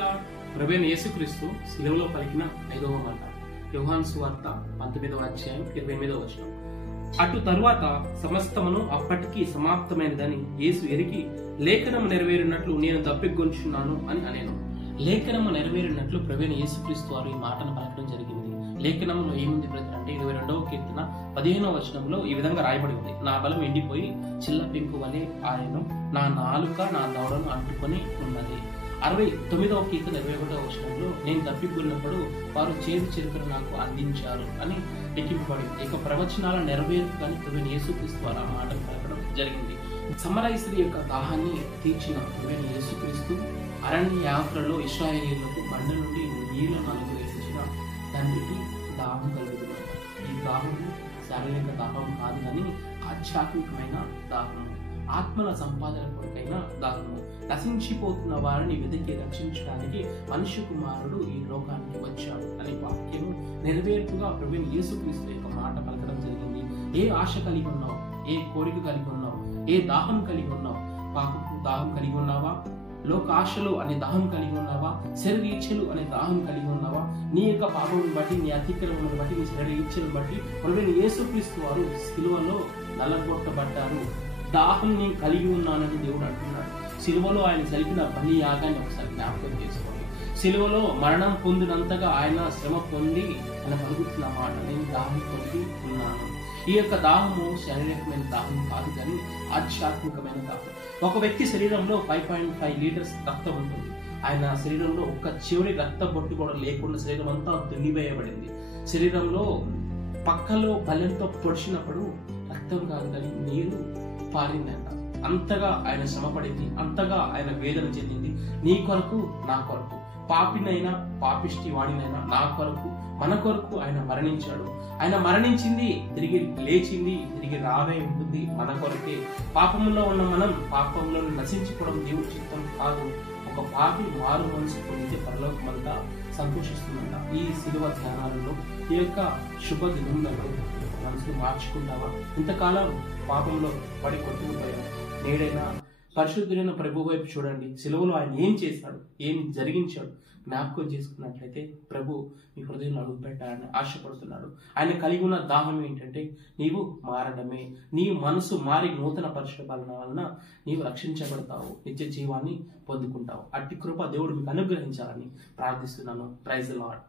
Lord. ప్రభువైన యేసుక్రీస్తు శిలువలో పలికిన 5వ మాట. యోహాను సువార్త 19వ అధ్యాయం 28వ వచనం. అటు తరువాత సమస్తమును అప్పటికి సమాప్తమైనదని యేసు ఎరిగి లేఖనము నెరవేరినట్లు నేను తప్పికొంచున్నాను అని అనేను. లేఖనము నెరవేరినట్లు ప్రభువైన యేసుక్రీస్తు వారు ఈ మాటను పలకడం జరిగింది. లేఖనంలో ఏముంది బ్రదర్ అంటే 22వ కీర్తన 15వ వచనంలో ఈ విధంగా రాయబడి ఉంది. నా బలం ఎండిపోయి చిల్ల పెంకు వలె ఆయను, నా నాలుక నా దవడను అంటుకొని ఉన్నది. 69వ కీర్తన 21వ వచనంలో నేను తప్పిపోయినప్పుడు వారు చేదు చిలుకను నాకు అందించారు అని లెక్కింపబడింది. ఇక ప్రవచనాల నెరవేరు కానీ ప్రభువైన యేసుక్రీస్తు వారు ఆ మాటను పలకడం జరిగింది. సమరయస్త్రీ యొక్క దాహాన్ని తీర్చిన ప్రభువైన యేసుక్రీస్తు అరణ్య యాత్రలో ఇశ్రాయేలీయులకు బండ నుండి నీళ్లను అనుగ్రహించిన తండ్రికి దాహం కలుగుతుంది. ఈ దాహము శారీరక దాహం కాదు కానీ ఆధ్యాత్మికమైన దాహము, ఆత్మల సంపాదన కొరకైన దాహము. నశించిపోతున్న వారిని వెతికి రక్షించడానికి మనిషి కుమారుడు ఈ లోకానికి వచ్చాడు అనే వాక్యము నెరవేర్పుగా ప్రభువైన యేసుక్రీస్తు యొక్క మాట పలకడం జరిగింది. ఏ ఆశ కలిగి ఉన్నావు, ఏ కోరిక కలిగి ఉన్నావు, ఏ దాహం కలిగి ఉన్నావు? పాపపు దాహం కలిగి ఉన్నావా? లోకాశలు అనే దాహం కలిగి ఉన్నావా? శరీర ఇచ్చలు అనే దాహం కలిగి ఉన్నావా? నీ యొక్క పాపమును బట్టి, నీ అతిక్రమమును బట్టి, నీ శరీర ఇచ్చలను బట్టి ప్రభువైన యేసుక్రీస్తు వారు సిలువలో నలగొట్టబడ్డారు. దాహం నేను కలిగి ఉన్నానని దేవుడు అంటున్నాడు. సిలువలో ఆయన జరిగిన బలి యాగాన్ని ఒకసారి జ్ఞాపకం చేసుకోండి. సిలువలో మరణం పొందినంతగా ఆయన శ్రమ పొంది ఆయన పలుకుతున్న మాట, నేను దాహం పొంది ఉన్నాను. ఈ యొక్క దాహము శారీరకమైన దాహం కాదు కానీ ఆధ్యాత్మికమైన దాహం. ఒక వ్యక్తి శరీరంలో 5.5 లీటర్స్ రక్తం ఉంటుంది. ఆయన శరీరంలో ఒక్క చివరి రక్త బొట్టు కూడా లేకుండా శరీరం అంతా దున్నివేయబడింది. శరీరంలో పక్కలో బలెంతో పొడిచినప్పుడు రక్తం కాదు కానీ నీరు పారిందంట. అంతగా ఆయన శ్రమపడింది, అంతగా ఆయన వేదన చెందింది. నీ కొరకు, నా కొరకు, పాపినైనా పాపిష్టి వాడినైనా నా కొరకు, మన కొరకు ఆయన మరణించాడు. ఆయన మరణించింది, తిరిగి లేచింది, తిరిగి రావే ఉంటుంది మన కొరకే. పాపంలో ఉన్న మనం పాపంలో నశించుకోవడం దేవుడి చిత్తం కాదు. ఒక పాపి మారు మనసు పొందితే పరలోకమంతా సంతోషిస్తుందంట. ఈ శిలువ ధ్యానాలలో ఈ యొక్క శుభ దినంలో మనసును మార్చుకుంటావా? ఇంతకాలం పాపంలో పడి కొట్టుకుపోయావు. నేడైనా పరిశుద్ధుడైన ప్రభు వైపు చూడండి. సిలువలో ఆయన ఏం చేశాడు, ఏం జరిగించాడు జ్ఞాపకం చేసుకున్నట్లయితే ప్రభు మీ హృదయంలో అడుగుపెట్టాలని ఆశపడుతున్నాడు. ఆయన కలిగి ఉన్న దాహం ఏంటంటే నీవు మారడమే. నీ మనసు మారి నూతన పరిశుభ్రత వలన నీవు రక్షించబడతావు, నిత్య జీవాన్ని పొందుకుంటావు. అట్టి కృప దేవుడు మీకు అనుగ్రహించాలని ప్రార్థిస్తున్నాను. Praise the lord.